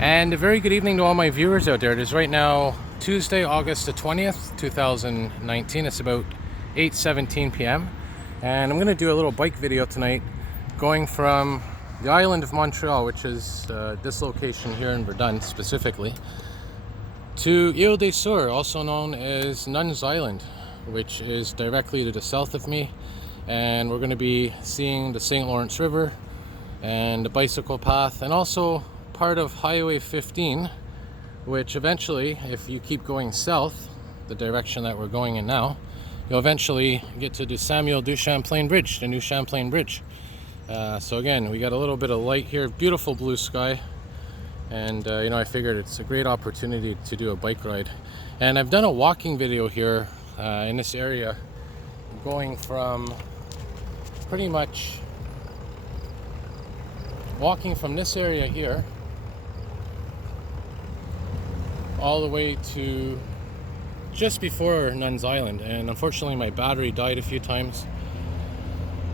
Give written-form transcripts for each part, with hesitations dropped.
And a very good evening to all my viewers out there. It is right now Tuesday, August the 20th, 2019. It's about 8:17 p.m. And I'm going to do a little bike video tonight going from the island of Montreal, which is this location here in Verdun specifically, to Ile des Soeurs, also known as Nuns Island, which is directly to the south of me. And we're going to be seeing the St. Lawrence River and the bicycle path, and also part of Highway 15, which eventually, if you keep going south, the direction that we're going in now, you'll eventually get to the Samuel du Champlain Bridge, the new Champlain Bridge. So again, we got a little bit of light here, beautiful blue sky, and I figured it's a great opportunity to do a bike ride. And I've done a walking video here in this area, going from pretty much walking from this area here all the way to just before Nuns Island, and unfortunately my battery died a few times,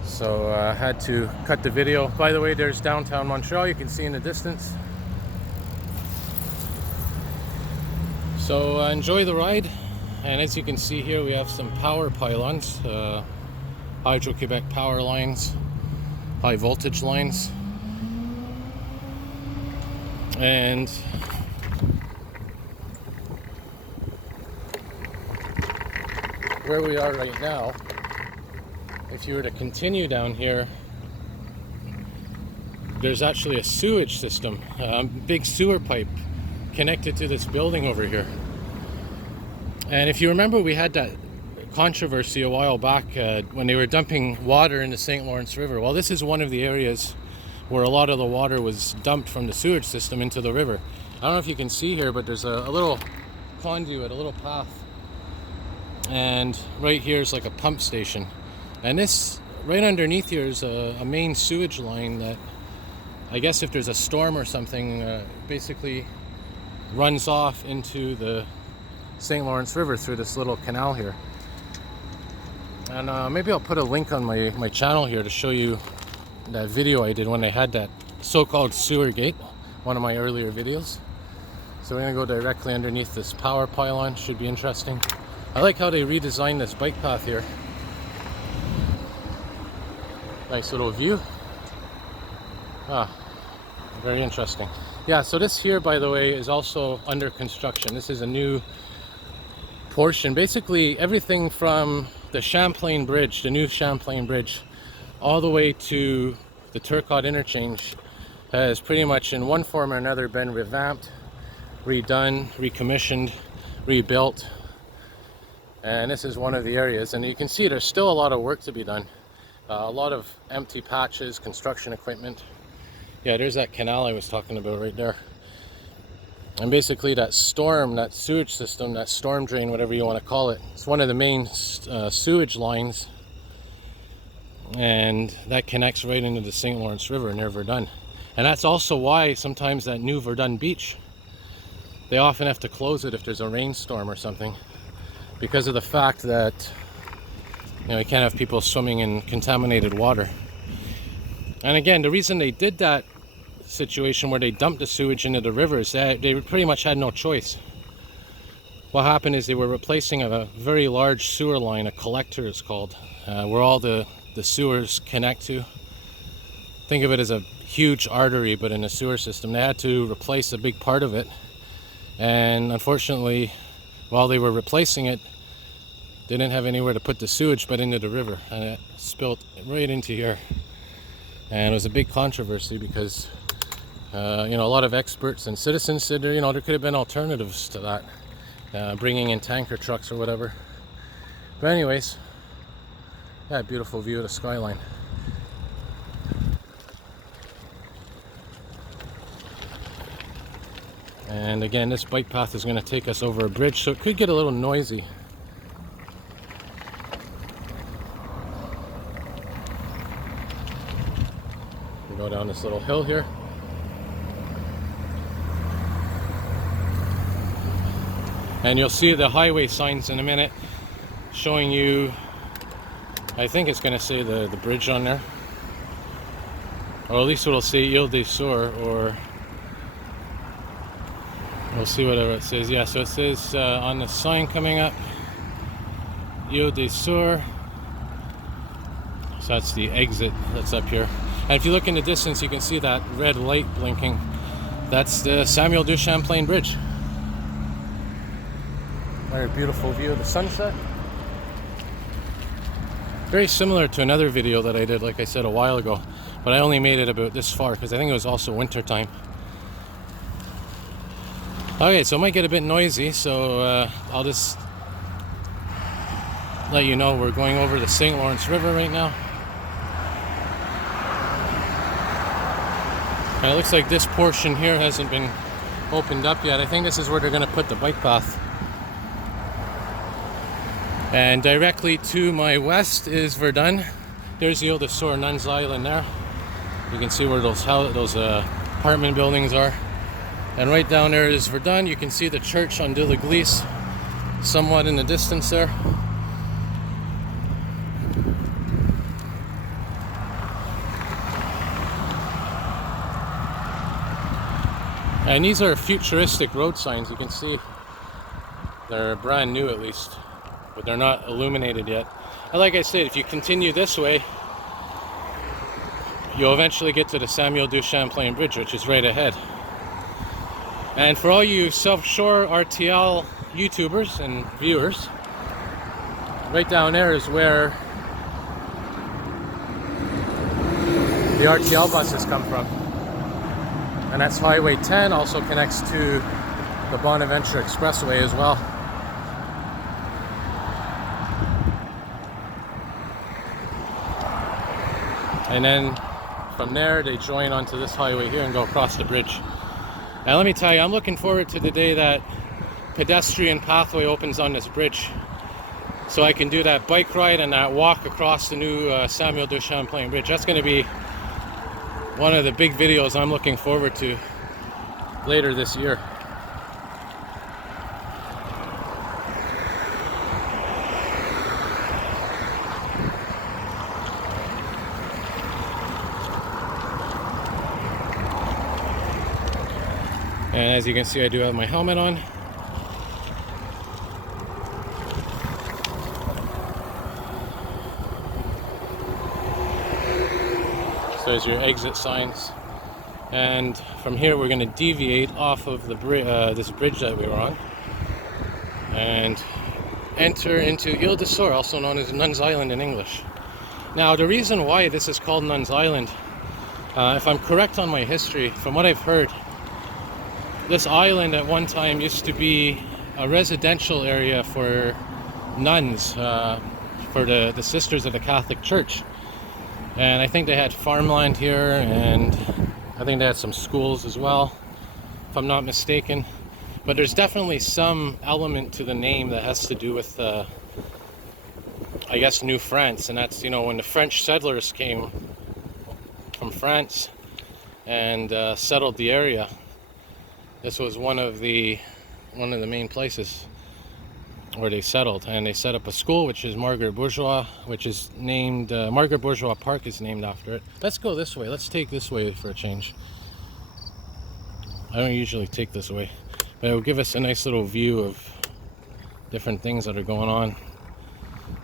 so I had to cut the video. By the way, there's downtown Montreal, you can see in the distance. So enjoy the ride. And as you can see here, we have some power pylons, Hydro-Quebec power lines, high voltage lines, and where we are right now, if you were to continue down here, there's actually a sewage system, a big sewer pipe connected to this building over here. And if you remember, we had that controversy a while back when they were dumping water in the St. Lawrence River. Well, this is one of the areas where a lot of the water was dumped from the sewage system into the river. I don't know if you can see here, but there's a little conduit, a little path. And right here is like a pump station. And this, right underneath here, is a main sewage line that, I guess if there's a storm or something, basically runs off into the St. Lawrence River through this little canal here. And maybe I'll put a link on my channel here to show you that video I did when I had that so-called sewer gate, one of my earlier videos. So we're going to go directly underneath this power pylon. Should be interesting. I like how they redesigned this bike path here. Nice little view. Very interesting. Yeah, so this here, by the way, is also under construction. This is a new portion. Basically everything from the Champlain Bridge, the new Champlain Bridge, all the way to the Turcotte interchange has pretty much in one form or another been revamped, redone, recommissioned, rebuilt. And this is one of the areas, and you can see there's still a lot of work to be done. A lot of empty patches, construction equipment. Yeah, there's that canal I was talking about right there. And basically that storm, that sewage system, that storm drain, whatever you want to call it, it's one of the main sewage lines, and that connects right into the St. Lawrence River near Verdun. And that's also why sometimes that new Verdun beach, they often have to close it if there's a rainstorm or something, because of the fact that you can't have people swimming in contaminated water. And again, the reason they did that situation where they dumped the sewage into the rivers, they pretty much had no choice. What happened is they were replacing a very large sewer line, a collector it's called, where all the sewers connect to. Think of it as a huge artery, but in a sewer system. They had to replace a big part of it, and unfortunately, while they were replacing it, they didn't have anywhere to put the sewage but into the river, and it spilled right into here. And it was a big controversy because a lot of experts and citizens said there could have been alternatives to that, bringing in tanker trucks or whatever. But anyways, yeah, beautiful view of the skyline. And again, this bike path is going to take us over a bridge, so it could get a little noisy. We go down this little hill here. And you'll see the highway signs in a minute showing you, I think it's going to say the bridge on there. Or at least it'll say Ile des Soeurs, or We'll see whatever it says. Yeah, so it says on the sign coming up, Eau des Soeurs. So that's the exit that's up here. And if you look in the distance, you can see that red light blinking. That's the Samuel du Champlain Bridge. Very beautiful view of the sunset. Very similar to another video that I did, like I said, a while ago. But I only made it about this far because I think it was also winter time. Okay, so it might get a bit noisy, so I'll just let you know we're going over the St. Lawrence River right now. And it looks like this portion here hasn't been opened up yet. I think this is where they're going to put the bike path. And directly to my west is Verdun. There's the oldest Soeurs Nuns Island there. You can see where those apartment buildings are. And right down there is Verdun. You can see the church on de l'Église somewhat in the distance there. And these are futuristic road signs. You can see they're brand new at least, but they're not illuminated yet. And like I said, if you continue this way, you'll eventually get to the Samuel du Champlain Bridge, which is right ahead. And for all you South Shore RTL YouTubers and viewers, right down there is where the RTL buses come from. And that's Highway 10, also connects to the Bonaventure Expressway as well. And then from there they join onto this highway here and go across the bridge. And let me tell you, I'm looking forward to the day that pedestrian pathway opens on this bridge, so I can do that bike ride and that walk across the new Samuel du Champlain Bridge. That's going to be one of the big videos I'm looking forward to later this year. And as you can see, I do have my helmet on. So there's your exit signs. And from here we're going to deviate off of the this bridge that we were on and enter into Ile de Soeurs, also known as Nuns Island in English. Now the reason why this is called Nuns Island, if I'm correct on my history, from what I've heard, this island at one time used to be a residential area for nuns, for the sisters of the Catholic Church. And I think they had farmland here, and I think they had some schools as well, if I'm not mistaken. But there's definitely some element to the name that has to do with, I guess, New France. And that's, you know, when the French settlers came from France and settled the area, this was one of the main places where they settled, and they set up a school, which is Margaret Bourgeois, which is named Margaret Bourgeois Park is named after it. Let's go this way. Let's take this way for a change. I don't usually take this way, but it will give us a nice little view of different things that are going on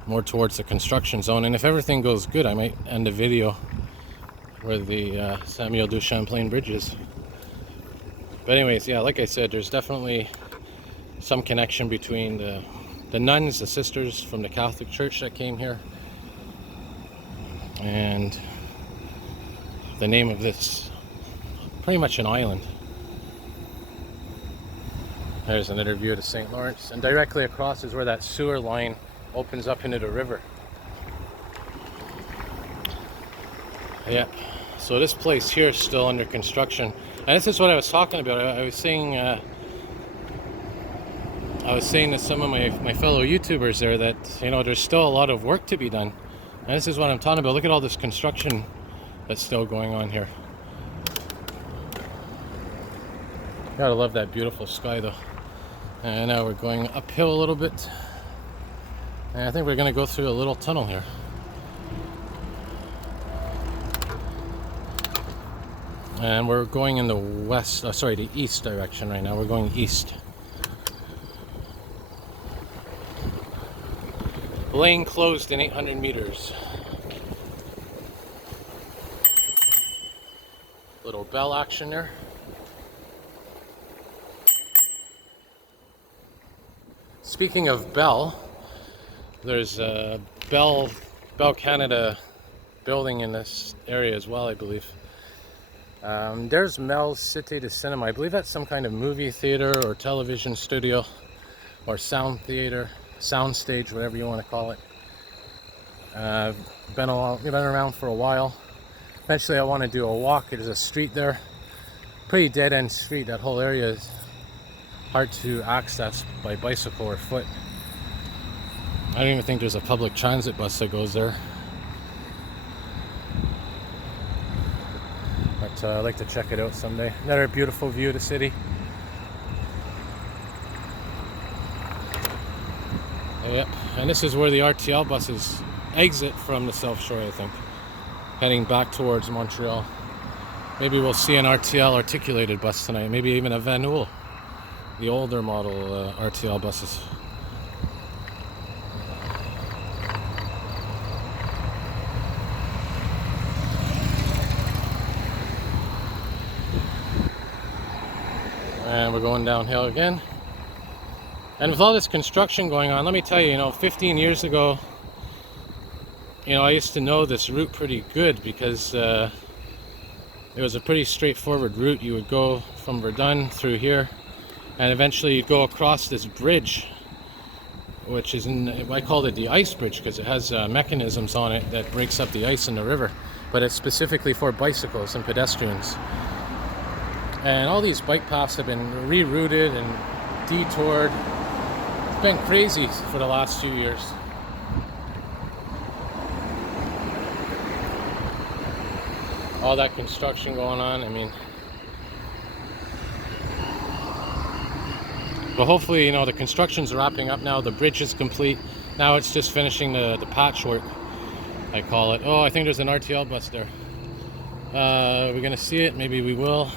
more towards the construction zone. And if everything goes good, I might end the video where the Samuel du Champlain Bridge is. But anyways, yeah, like I said, there's definitely some connection between the nuns, the sisters from the Catholic Church that came here, and the name of this, pretty much an island. There's another view of the St. Lawrence, and directly across is where that sewer line opens up into the river. Yep. So this place here is still under construction, and this is what I was talking about. I was saying to some of my fellow YouTubers there that, you know, there's still a lot of work to be done, and this is what I'm talking about. Look at all this construction that's still going on here. Gotta love that beautiful sky though. And now we're going uphill a little bit, and I think we're gonna go through a little tunnel here. And we're going in the west, the east direction right now. We're going east. Lane closed in 800 meters. Little bell action there. Speaking of Bell, there's a Bell Canada building in this area as well, I believe. There's Mel's Cité de Cinema. I believe that's some kind of movie theater or television studio or sound theater, sound stage, whatever you want to call it. Been around for a while. Eventually I want to do a walk. There's a street there, pretty dead end street. That whole area is hard to access by bicycle or foot. I don't even think there's a public transit bus that goes there. But I'd like to check it out someday. Another beautiful view of the city. Yep, and this is where the RTL buses exit from the South Shore, I think, heading back towards Montreal. Maybe we'll see an RTL articulated bus tonight, maybe even a Van Oel, the older model RTL buses. And we're going downhill again. And with all this construction going on, let me tell you, 15 years ago, I used to know this route pretty good because it was a pretty straightforward route. You would go from Verdun through here, and eventually you'd go across this bridge, which is I called it the ice bridge because it has mechanisms on it that breaks up the ice in the river, but it's specifically for bicycles and pedestrians. And all these bike paths have been rerouted and detoured. It's been crazy for the last few years. All that construction going on, but hopefully, the construction's wrapping up now. The bridge is complete. Now it's just finishing the patchwork, I call it. Oh, I think there's an RTL bus there. We're gonna see it, maybe we will.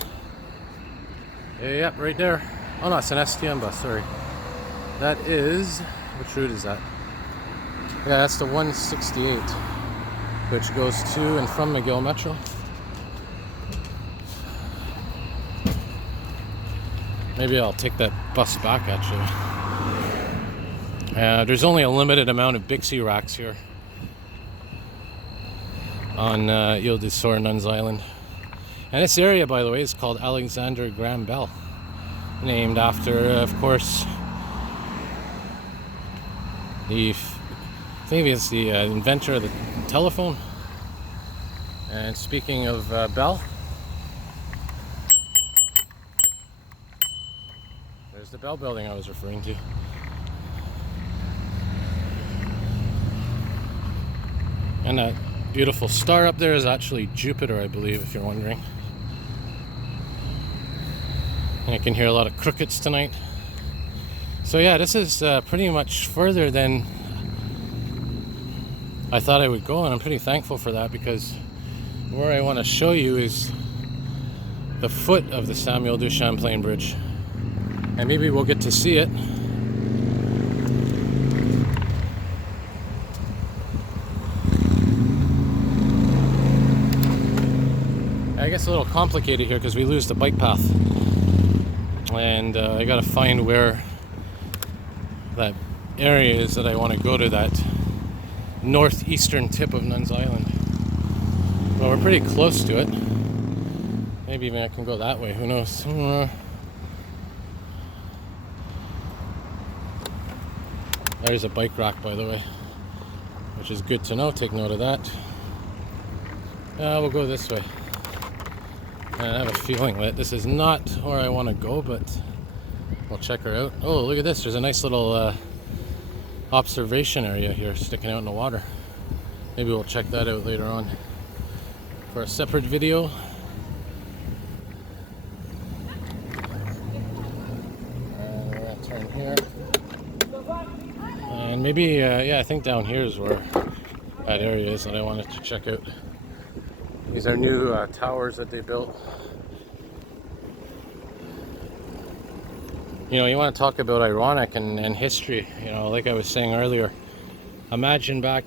Yep, right there. Oh no, it's an STM bus, sorry. That is, which route is that? Yeah, that's the 168, which goes to and from McGill Metro. Maybe I'll take that bus back, actually. There's only a limited amount of Bixie racks here on Ile des Soeurs, Nuns Island. And this area, by the way, is called Alexander Graham Bell, named after, of course, maybe it's the inventor of the telephone. And speaking of Bell, there's the Bell building I was referring to. And that beautiful star up there is actually Jupiter, I believe, if you're wondering. And I can hear a lot of crickets tonight. So yeah, this is pretty much further than I thought I would go, and I'm pretty thankful for that, because where I want to show you is the foot of the Samuel du Champlain Bridge. And maybe we'll get to see it. I guess a little complicated here because we lose the bike path. And I gotta find where that area is that I want to go to, that northeastern tip of Nuns Island. Well, we're pretty close to it. Maybe even I can go that way, who knows? There's a bike rack, by the way, which is good to know. Take note of that. We'll go this way. And I have a feeling that this is not where I want to go, but we'll check her out. Oh, look at this. There's a nice little observation area here sticking out in the water. Maybe we'll check that out later on for a separate video. And we're going to turn here. And maybe, yeah, I think down here is where that area is that I wanted to check out. These are new towers that they built. You know, you want to talk about ironic and history, you know, like I was saying earlier. Imagine back,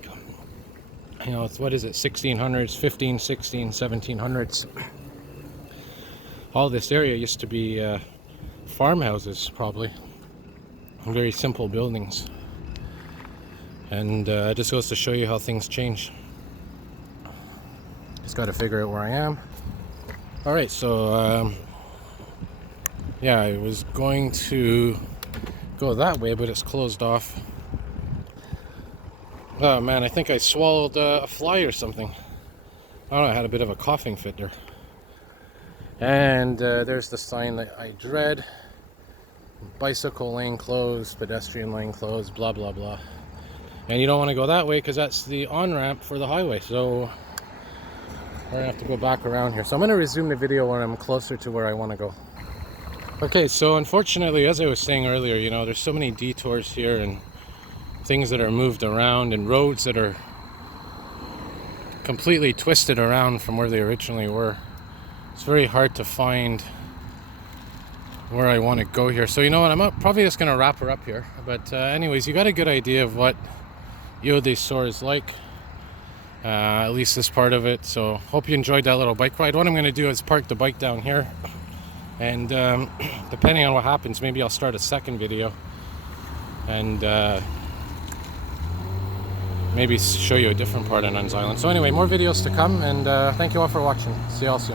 you know, what is it, 1600s, 15, 16, 1700s. All this area used to be farmhouses, probably. Very simple buildings. And it just goes to show you how things change. Just got to figure out where I am. Alright, so yeah, I was going to go that way, but it's closed off. Oh man, I think I swallowed a fly or something. I don't know, I had a bit of a coughing fit there. And there's the sign that I dread. Bicycle lane closed, pedestrian lane closed, blah blah blah. And you don't want to go that way because that's the on-ramp for the highway. So we're gonna have to go back around here. So I'm gonna resume the video when I'm closer to where I want to go. Okay, so unfortunately, as I was saying earlier, you know, there's so many detours here and things that are moved around and roads that are completely twisted around from where they originally were. It's very hard to find where I want to go here. So you know what, I'm probably just going to wrap her up here. But anyways, you got a good idea of what Ile des Soeurs is like. At least this part of it. So hope you enjoyed that little bike ride. What I'm going to do is park the bike down here. And depending on what happens, maybe I'll start a second video. And maybe show you a different part of Nuns Island. So anyway, more videos to come, and thank you all for watching. See you all soon.